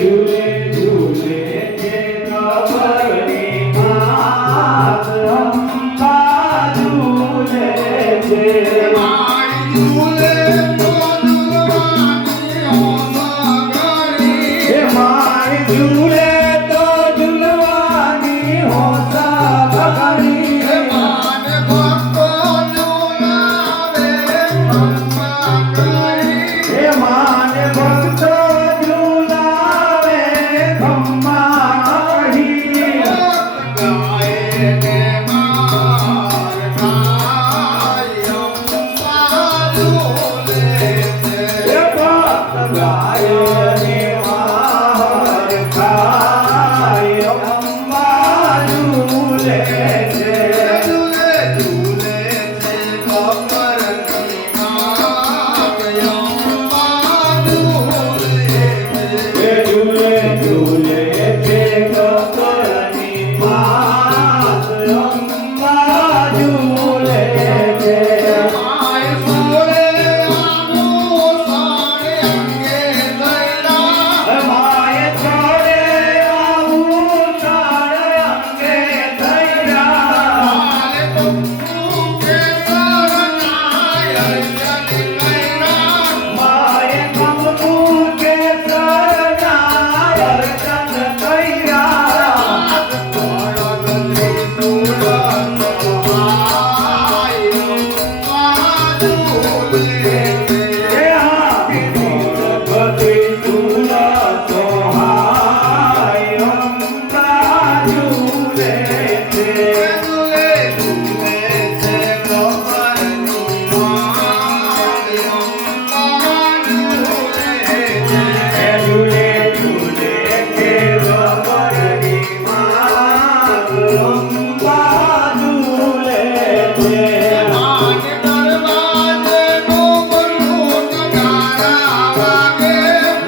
ઝૂલે ઝૂલે છે ખબરની માત અંબા ઝૂલે છે મારી ઝૂલે તો ઝૂલવાની હોસગરી મારી ઝૂલે તો ઝૂલવાની હોસગરી માને ભક્તો ઝૂલાવે અંબા કરી માને ભક્તો ઝૂલાવે ખમ્મા કહી ગાય ને માર ગાય અંબા ઝૂલે છે ગાય ને વાર ખાય અંબા ઝૂલે છે ઝૂલે ઝૂલે છે ખબરની માત અંબા ઝૂલે છે ઝૂલે ઝૂલે છે કપરની માત અંબા ઝૂલે છે માય સોળે આનું સાણે અંગે દૈરા માય છોડે આવું છાડે અંગે થયા મારે તો કે શરણાય જની કૈરા માય કંકુ કે શરણાય અર્ચન કર્યા કોળગલી સુરત સહાય અંબા ઝૂલે છે હે હાથી સુલા સોહાય અંબા ઝૂલે છે ઝૂલે ઝૂલે છે ખબરની માત અંબા ઝૂલે છે ઝૂલે ઝૂલે છે ખબરની માત અંબા ઝૂલે છે માને દરવાજે નો બલું નગારા વાગે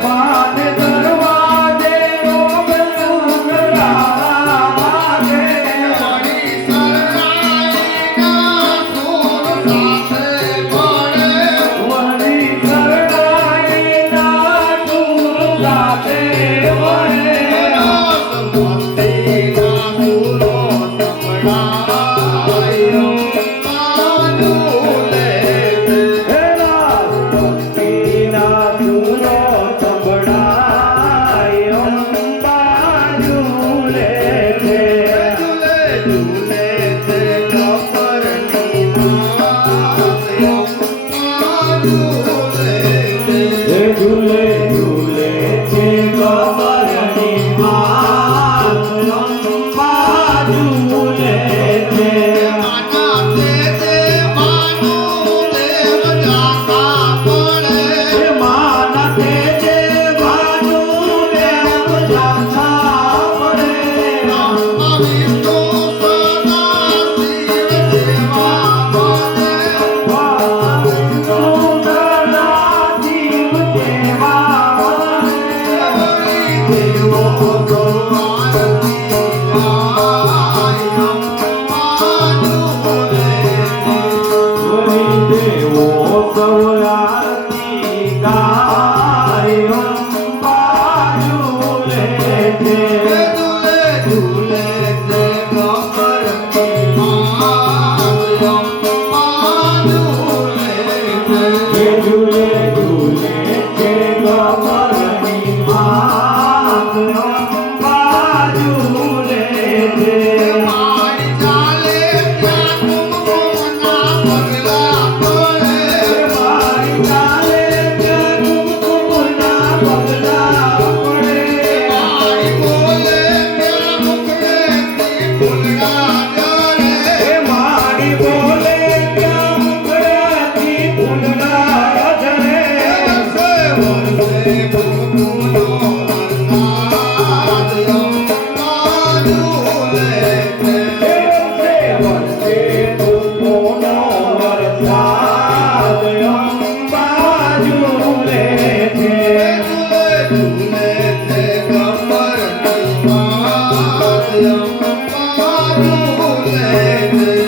માન દરવાજે રોગલું રાણા વાગે મારી શરણાઈના સૂર સાથે ભળે વળી શરણાઈના સૂર સાથે વળે ભક્તિના સૂરો સંભળાય અંબા ઝૂલે છે હેલા ભક્તિના સૂરો સંભળાય અંબા ઝૂલે છે ઝૂલે ઝૂલે છે ખબરની માત અંબા ઝૂલે છે ઝૂલે ઝૂલે છે ખબરની માત અંબા ઝૂલે છે માતા તે દેવાનું દેવ જાતા પડે માના તે દેવાનું દેવ જાતા પડે બ્રહ્મા વિષ્ણુ સદા શિવ દેવા બને જીવ દેવા વળી દેવો તો આરતી ગાય અંબા ઝૂલે છે દેવો સૌરાતી ગાય અંબા ઝૂલે છે ઝૂલે ઝૂલે છે ખબરની માત અંબા ઝૂલે છે ઝૂલે ઝૂલે છે ખબરની માત અંબા ઝૂલે છે મારી ચાલે ત્યાં કુમકુમના પગલા પડે મારી ચાલે ત્યાં કુમકુમના પગલા પડે મારી બોલે ત્યાં મુખડેથી ફૂલડા જડે મારી બોલે ત્યાં મુખડાથી ફૂલડા ઝરે વર્ષે વર્ષે કુમકુમનો વરસાદ અંબા ઝૂલે છે વર્ષે વર્ષે તુમનો વરસાદ અંબા ઝૂલે છે ઝૂલે ઝૂલે છે ખબરની માત અંબા ઝૂલે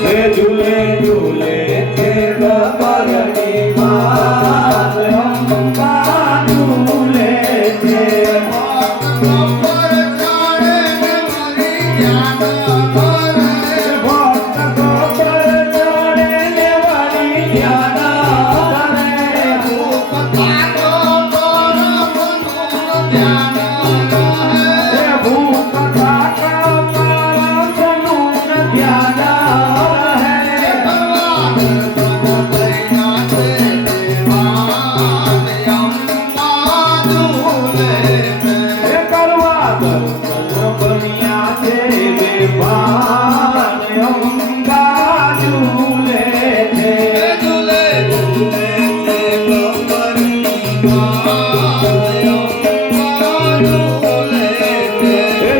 છે ઝૂલે ઝૂલે છે ખબરની માત અંબા ઝૂલે છે ધ્યાન રહે ભૂત કાકા તારા સનું ધ્યાન રહે કરવા દર્શન બન્યા છે બેભાન અંબા ઝૂલે છે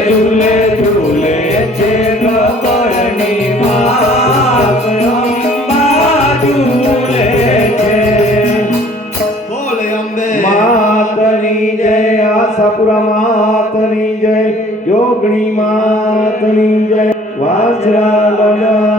ઝૂલે ઝૂલે છે ગબરની વાત અંબા ઝૂલે છે માતની જય આશાપુરા માતની જય યોગણી માતની જય વાજરાનંદ